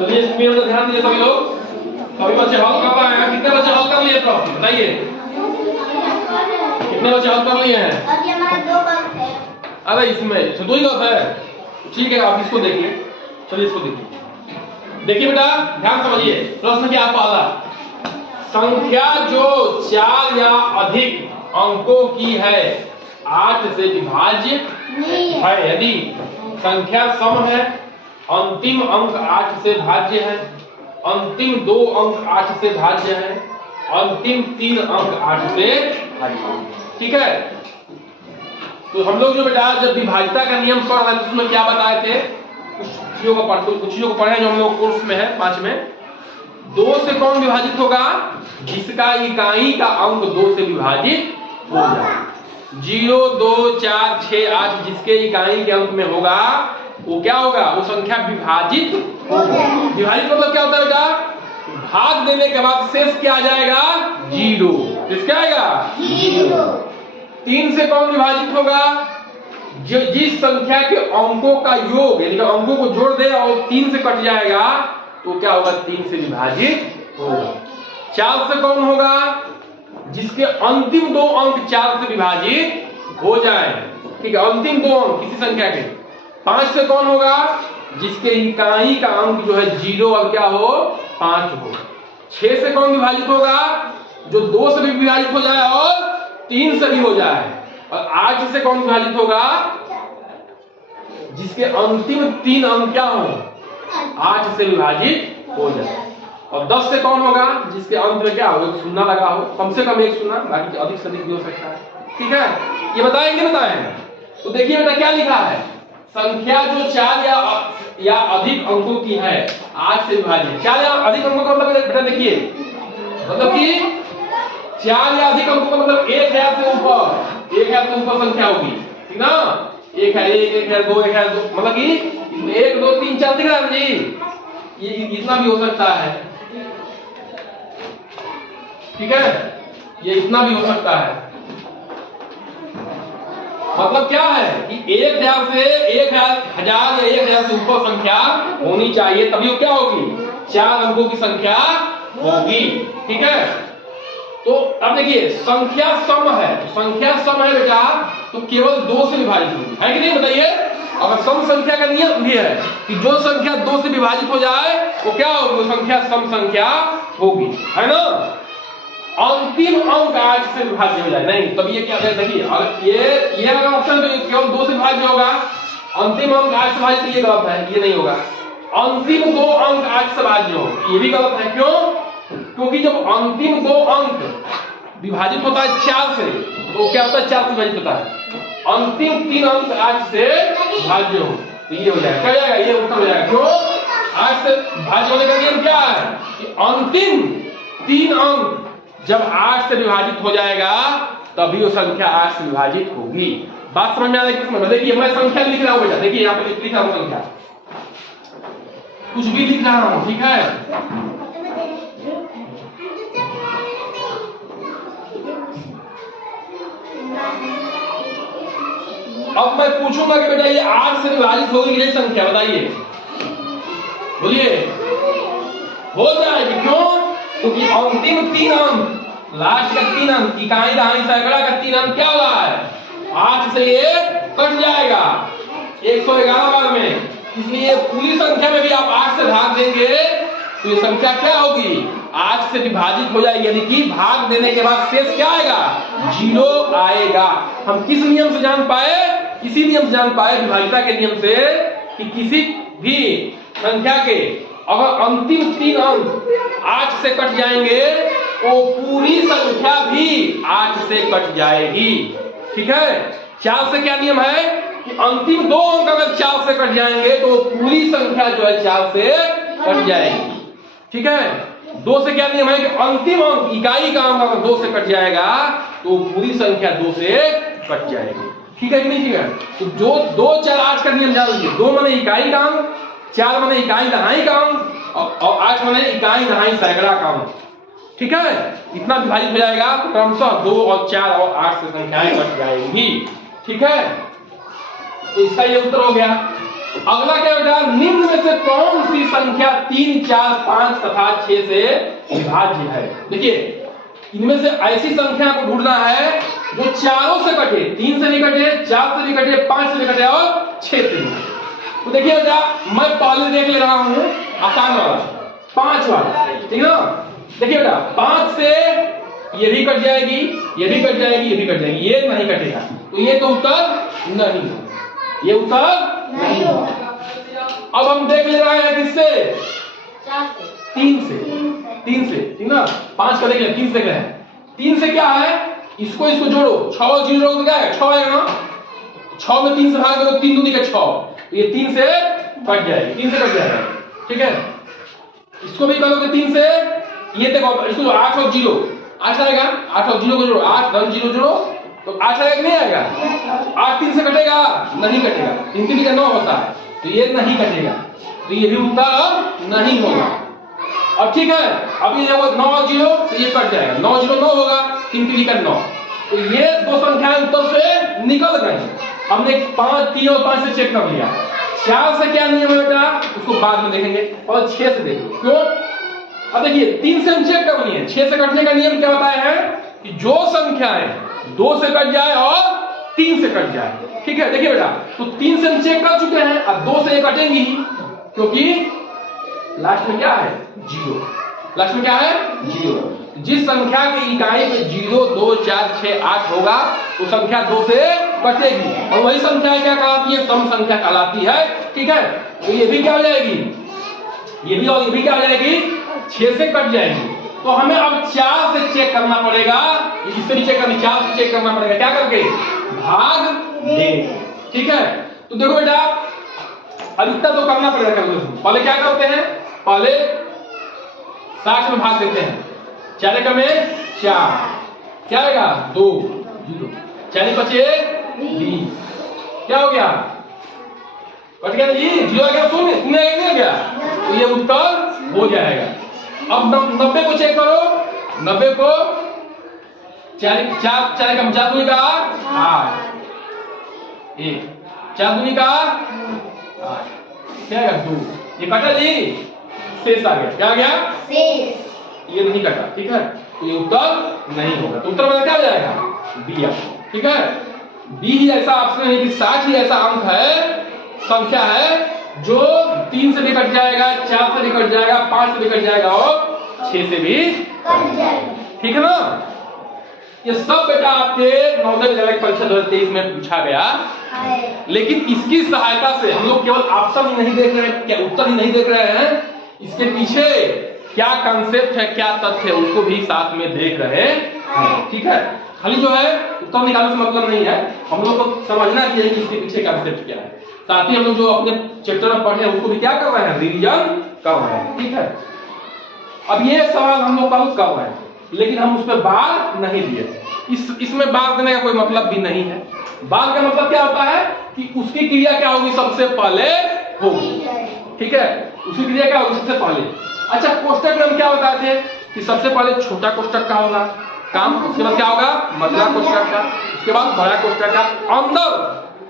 चलिए इसमें हम ध्यान दीजिए सभी लोग। सभी बच्चे हल कर पाए हैं? कितने बच्चे हल कर लिए प्रश्न बताइए? कितने बच्चे हल कर लिए हैं? अभी हमारा 2 गलत है। अरे इसमें तो 2 ही गलत है। ठीक है आप इसको देखिए। चलिए इसको देखिए। देखिए बेटा ध्यान समझिए। प्रश्न क्या पहला, संख्या जो 4 या अधिक अंकों की है 8 से विभाज्य है। यदि संख्या सम है, अंतिम अंक 8 से भाज्य है, अंतिम 2 अंक 8 से भाज्य है, अंतिम 3 अंक 8 से भाज्य है। ठीक है। तो हम लोग जो बेटा जब विभाज्यता का नियम पढ़ रहे थे उसमें क्या बताए थे? कुछ चीजों को पढ़े जो हम लोग कोर्स में है 5 में। 2 से कौन विभाजित होगा? जिसका इकाई का अंक 2 से विभाजित हो जाए। 0, 2, 4, 6, 8 जिसके इकाई के अंक में होगा वो क्या होगा? वो संख्या विभाजित होगा। विभाजित मतलब क्या होता है बेटा? भाग देने के बाद शेष क्या आ जाएगा? 0। शेष क्या आएगा? 0। 3 से कौन विभाजित होगा? जो जिस संख्या के अंकों का योग यानी कि अंकों को जोड़ दे और 3 से कट जाएगा तो क्या होगा? 3 से विभाजित होगा। 4 से कौन होगा? जिसके अंतिम 2 अंक 4 से विभाजित हो जाए। ठीक है, अंतिम 2 अंक किसी संख्या के। 5 से कौन होगा? जिसके इकाई का अंक जो है 0 और क्या हो? 5 हो। 6 से कौन विभाजित होगा? जो 2 से भी विभाजित हो जाए और 3 से भी हो जाए। और 8 से कौन विभाजित होगा? जिसके अंतिम 3 अंक क्या हो? 8 से विभाजित हो जाए। और 10 से कौन होगा? जिसके अंत में क्या हो? एक शून्य लगा हो, कम से कम एक शून्य, बाकी अधिक से अधिक भी हो सकता है। ठीक है, ये बताएंगे बताएंगे। तो देखिए बेटा क्या लिखा है, संख्या जो 4 या अधिक अंकों की है 8 से विभाजित। 4 या अधिक अंकों का मतलब बेटा देखिए, मतलब कि 4 या अधिक अंकों का मतलब 1000 से ऊपर, 1000 से ऊपर संख्या होगी। ठीक ना? 1 है 1, 1 है 2, 1 है 2, मतलब कि 1, 2, 3, 4 दिख रहा है जी। ये इतना भी हो सकता है। ठीक है, ये इतना भी हो सकता है। मतलब क्या है कि 1000 से 1000 या 1000 से ऊपर संख्या होनी चाहिए, तभी वो क्या होगी? 4 अंकों की संख्या होगी। ठीक है, तो अब देखिए संख्या सम है। संख्या सम है बेटा तो केवल 2 से विभाजित होगी, है कि नहीं बताइए? अगर सम संख्या का नियम भी है कि जो संख्या 2 से विभाजित हो जाए वो क्या होगी? वो संख्या सम संख्या होगी, है ना? अंतिम अंक 8 से विभाज्य हो जाए नहीं, तब ये क्या है? देखिए अगर ये अगर ऑप्शन तो केवल 2 से विभाज्य होगा, अंतिम अंक 8 से विभाजित, ये गलत है, ये नहीं होगा। अंतिम 2 अंक 8 से विभाज्य हो, ये भी गलत है। क्यों? क्योंकि जब अंतिम 2 अंक विभाजित होता है 4 से तो क्या होता है? 4 से विभाजित होता है। अंतिम 3 अंक 8 से विभाज्य हो तो ये हो जाएगा, क्या हो जाएगा? ये उत्तर हो जाएगा। क्यों? 8 से विभाज्य होने का नियम क्या है कि अंतिम 3 अंक जब 8 से विभाजित हो जाएगा तभी वो संख्या 8 से विभाजित होगी। बात समझ में आ रही है? देखिए मैं संख्या लिख रहा हूं बेटा, देखिए यहाँ पे लिख रहा हूं संख्या, कुछ भी लिख रहा हूं। ठीक है, अब मैं पूछूंगा कि बेटा ये 8 से विभाजित होगी कि नहीं संख्या, बताइए, बोलिए। हो जाएगी। क्यों? क्योंकि अंतिम 3 अंक, लास्ट का 3 अंक, इकाई दहाई सैकड़ा का 3 अंक क्या हो रहा है? 8 से ये कट जाएगा 111 बार में। इसलिए पूरी संख्या में भी आप 8 से भाग देंगे तो ये संख्या क्या होगी? 8 से विभाजित हो जाएगी, यानी कि भाग देने के बाद शेष क्या आएगा? 0 आएगा। हम किस नियम से जान पाए? इसी नियम से जान पाए, विभाज्यता के नियम से, कि किसी भी संख्या के अगर अंतिम 3 अंक 8 से कट जाएंगे तो पूरी संख्या भी 8 से कट जाएगी। ठीक है, 4 से क्या नियम है कि अंतिम 2 अंक अगर 4 से कट जाएंगे तो पूरी संख्या जो है 4 से कट जाएगी। ठीक है, 2 से क्या नियम है कि अंतिम अंक, इकाई का अंक अगर 2 से कट जाएगा तो पूरी संख्या 2 से कट जाएगी। ठीक है कि नहीं? ठीक है, तो जो 2, 4, 8 का नियम जान लीजिए। 2 माने इकाई का अंक, 4 माने इकाई दहाई का अंक और 8 माने इकाई दहाई सैकड़ा का अंक। ठीक है, इतना विभाजित हो जाएगा तो क्रमशः 2 और 4 और 8 से संख्याएं कट जाएंगी। ठीक है, तो इसका ये उत्तर हो गया। अगला क्या बेटा, निम्न में से कौन सी संख्या 3, 4, 5 तथा 6 से विभाज्य है। देखिए इनमें से ऐसी संख्या को ढूंढना है जो चारों से कटे, 3 से भी कटे, 4 से भी कटे, 5 से भी कटे और 6 से भी कटे। तो देखिए बेटा मैं पहले देख ले रहा हूं आसान वाला, 5 वाला, ठीक है ना। देखिए बेटा 5 से ये भी कट जाएगी, ये भी कट जाएगी, ये भी कट जाएगी, ये नहीं कटेगा, तो ये तो उत्तर नहीं होगा, ये उत्तर नहीं होगा। अब हम देख ले रहे हैं किससे, 3 से, 3 से, ठीक ना। 5 का देख ले, 3 से देख रहे हैं, 3 से क्या है, इसको जोड़ो, 6 और 0 तो क्या है, 6 आएगा ना, 6 में 3 से भाग करो, 3 दूनी का 6, ये 3 से कट जाएगी, 3 से कट जाएगा, ठीक है। इसको भी करोगे 3 से, ये देखो इसको 8 और 0, 8 आएगा, 8 और 0 को जोड़ो, 8 और 0 जोड़ो तो 8 आएगा कि नहीं आएगा, 8 3 से कटेगा, नहीं कटेगा, 3 3 का 9 होता है, तो ये नहीं कटेगा, तो ये भी उत्तर नहीं होगा। और ठीक है, अभी ये 9 और 0 तो ये कट जाएगा, 9 0 9 होगा, 3 3 का 9, तो ये दो संख्याएं उत्तर से निकल गई। हमने 5 3 और 5 से चेक कर लिया। 4 से क्या नियम है बेटा, उसको बाद में देखेंगे, और 6 से देखो क्यों। अब देखिए 3 से हम चेक कर लिए, 6 से कटने का नियम क्या बताया है कि जो संख्याएं 2 से कट जाए और 3 से कट जाए, ठीक है। देखिए बेटा तो 3 से हम चेक कर चुके हैं, अब 2 से ये कटेंगी क्योंकि लास्ट में क्या है 0, लास्ट में क्या है 0। जिस संख्या की इकाई में 0 2 4 6 8 होगा वो संख्या 2 से कटेगी, और वही संख्या क्या कहलाती है, सम संख्या कहलाती है, ठीक है। तो ये भी क्या हो जाएगी, ये भी और ये भी क्या हो जाएगी, 6 से कट जाएगी। तो हमें अब 4 से चेक करना पड़ेगा, इससे भी चेक करना, 4 से चेक करना पड़ेगा, क्या करके भाग दे, ठीक है। तो देखो बेटा अधिकता तो करना पड़ेगा, पहले क्या करते हैं, पहले 60 में भाग देते हैं, 4 का में 4, क्या आएगा 2 0, 4 बचे 20, क्या हो गया, कट गया जी, 0 आ गया, सुन नहीं आ गया, तो ये उत्तर हो जाएगा। अब 90 को चेक करो, 90 को 4 का 4 दूनी का 8, 1 4 दूनी का 8, क्या आएगा 2, ये कटा जी, शेष आ गया, क्या आ गया शेष, ये नहीं कटा, ठीक है, तो ये उत्तर नहीं होगा। तो उत्तर में क्या हो जाएगा बी, ठीक है। बी ही ऐसा ऑप्शन है कि 60 ही ऐसा अंक है, संख्या है जो 3 से भी कट जाएगा, 4 से भी कट जाएगा, 5 से भी कट जाएगा और 6 से भी कट जाएगा, ठीक है ना। ये सब बेटा आपके नवोदय विद्यालय परीक्षा 2023 में पूछा गया, लेकिन इसकी सहायता से हम लोग केवल ऑप्शन ही नहीं देख रहे हैं, क्या उत्तर ही नहीं देख रहे हैं, इसके पीछे क्या कंसेप्ट है, क्या तथ्य है, उसको भी साथ में देख रहे हैं, ठीक है। खाली जो है उत्तर निकालने से मतलब नहीं है, हम लोग को समझना चाहिए कि इसके पीछे कंसेप्ट क्या है, साथ ही हम लोग जो अपने चैप्टर में पढ़े हैं उसको भी क्या कर रहे हैं, रिवीजन कर रहे हैं, ठीक है। अब ये सवाल हम लोग कल कर रहे हैं, लेकिन हम उस पर बार नहीं दिए, इसमें बार देने का कोई मतलब भी नहीं है। बार का मतलब क्या होता है कि उसकी क्रिया क्या होगी, सबसे पहले होगी, ठीक है, उसकी क्रिया क्या होगी सबसे पहले। अच्छा कोष्टक में हम क्या बताते हैं कि सबसे पहले छोटा कोष्टक का होगा काम, उसके बाद क्या होगा मझला कोष्टक का, उसके बाद बड़ा कोष्टक का, अंदर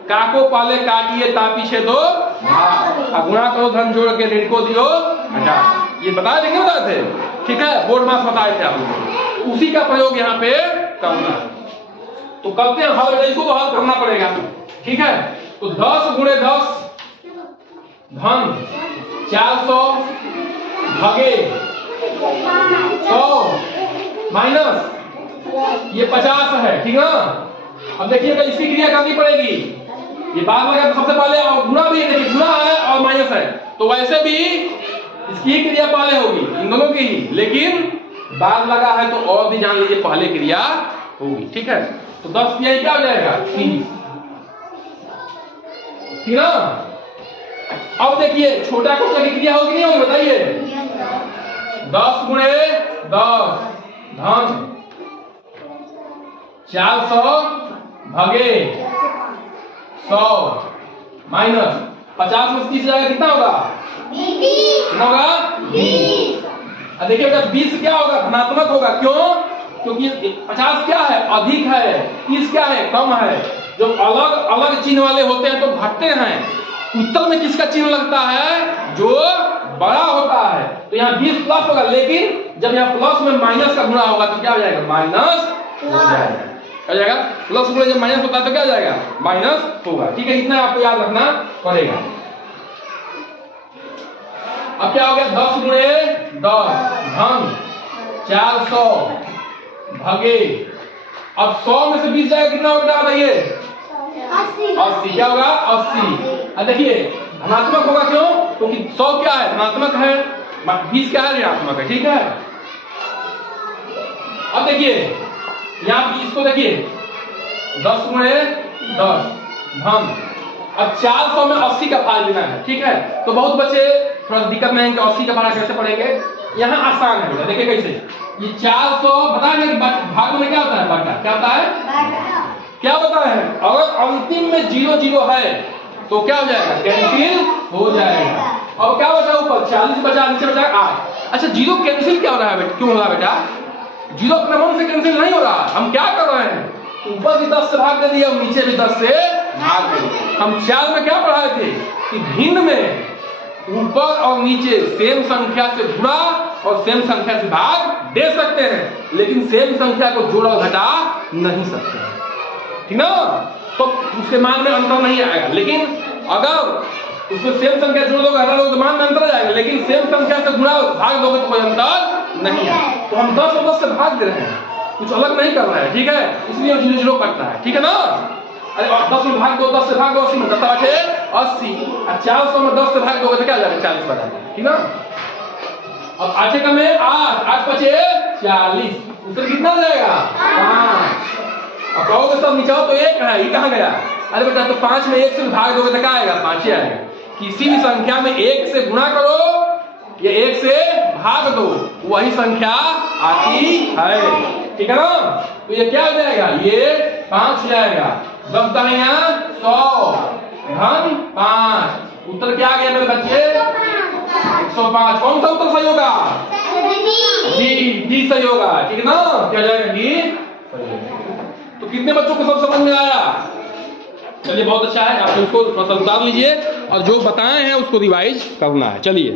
का को पहले काटिए ता पीछे दो भाग, गुणा करो धन जोड़ के ऋण को दियो हटा, ये बताए थे, बताए थे, ठीक है, बोर्ड मास बताए थे आप लोग, उसी का प्रयोग यहाँ पे करना है। तो करते हैं हल, इसको तो हल करना पड़ेगा, ठीक है। तो 10 गुणे 10 धन 400 भागे 100 माइनस ये 50 है, ठीक है। अब देखिएगा इसकी क्रिया करनी पड़ेगी, ये बात लगा सबसे पहले, और गुणा भी है, देखिए गुणा है और माइनस है, तो वैसे भी इसकी क्रिया पहले होगी, इन दोनों की ही, लेकिन बाद लगा है तो और भी जान लीजिए पहले क्रिया होगी, ठीक है। तो 10 किया क्या हो जाएगा 30, ठीक ना। अब देखिए छोटा कोष्टक की क्रिया होगी नहीं होगी बताइए, 10 गुणे 10 धन 400 भागे 100 माइनस 50 में 30 जाएगा, कितना होगा 20, कितना होगा 20। देखिए बेटा 20 क्या होगा धनात्मक होगा, क्यों, क्योंकि 50 क्या है अधिक है, 30 क्या है कम है, जो अलग अलग चिन्ह वाले होते हैं तो घटते हैं, उत्तर में किसका चिन्ह लगता है? जो बड़ा होता है। तो यहाँ 20 प्लस होगा, लेकिन जब यहाँ प्लस में माइनस का गुणा होगा तो क्या हो जाएगा? माइनस हो जाएगा। क्या हो जाएगा? प्लस गुणा जब माइनस होता है तो क्या हो जाएगा? माइनस होगा। ठीक है, इतना आपको याद रखना पड़ेगा। अब क्या हो गया? 10 गुणे 10 धन 400 भागे। अब 100 में से 20 जाएगा, कितना होगा बताइए? 80। क्या होगा? 80। अब देखिए धनात्मक होगा, क्यों? क्योंकि 100 क्या है? धनात्मक है, 20 क्या है? ऋणात्मक है। ठीक है, अब देखिए यहाँ इसको देखिए 10 गुणे 10 धन। अब 400 में 80 का भाग लेना है। ठीक है, तो बहुत बच्चे थोड़ा दिक्कत में है कि 80 का भाग कैसे पढ़ेंगे। यहाँ आसान है बेटा, देखिए कैसे। ये 400 बताएंगे भाग में क्या होता है? बटा। क्या होता है? क्या होता है? अगर अंतिम में 0 0 है तो क्या हो जाएगा? कैंसिल हो जाएगा। और क्या बचा ऊपर? 40 बचा, नीचे बचा 8। अच्छा, 0 कैंसिल क्या हो रहा है बेटा? क्यों हो रहा है बेटा? 0 अपने मन से कैंसिल नहीं हो रहा। हम क्या कर रहे हैं? ऊपर भी 10 से भाग दे दिया, नीचे भी 10 से भाग दे दिया। हम 4 में क्या पढ़ाए थे कि भिन्न में ऊपर और नीचे सेम संख्या से गुणा और सेम संख्या से भाग दे सकते हैं, लेकिन सेम संख्या को जोड़ और घटा नहीं सकते हैं। ठीक ना? तो उसके मान में अंतर नहीं आएगा। लेकिन अगर उसमें सेम संख्या जोड़ दोगे, घटा दोगे तो मान में अंतर आ जाएगा, लेकिन सेम संख्या से गुणा भाग दोगे तो कोई अंतर नहीं है। तो हम 10 और 10 से भाग दे रहे हैं, कुछ अलग नहीं कर रहे हैं। ठीक है, इसलिए 0 0 कटता है। ठीक है ना? अरे 10 में भाग दो, 10 से भाग दो, 80 में 10 8 80। और 400 में 10 से भाग दोगे तो क्या आ जाएगा? 40 बचा जाएगा। ठीक ना? अब 8 का में 8 8 बचे 40, उत्तर कितना हो जाएगा? 5। अब कहोगे सब नीचे तो 1 है, ये कहाँ गया? अरे बेटा तो 5 में 1 से भाग दोगे तो क्या आएगा? 5 ही आएगा। किसी भी संख्या में 1 से गुणा करो या 1 से भाग दो, वही संख्या आती है। ठीक है ना? तो ये क्या हो जाएगा? ये 5 हो जाएगा। 10 है यहाँ 100 धन 5। उत्तर क्या आ गया मेरे बच्चे? 105। कौन सा उत्तर सही होगा? डी सही होगा। ठीक है ना? क्या जाएगा? डी सही होगा। तो कितने बच्चों को सब समझ में आया? चलिए बहुत अच्छा है, आप उसको थोड़ा सा उतार लीजिए और जो बताए हैं उसको रिवाइज करना है। चलिए।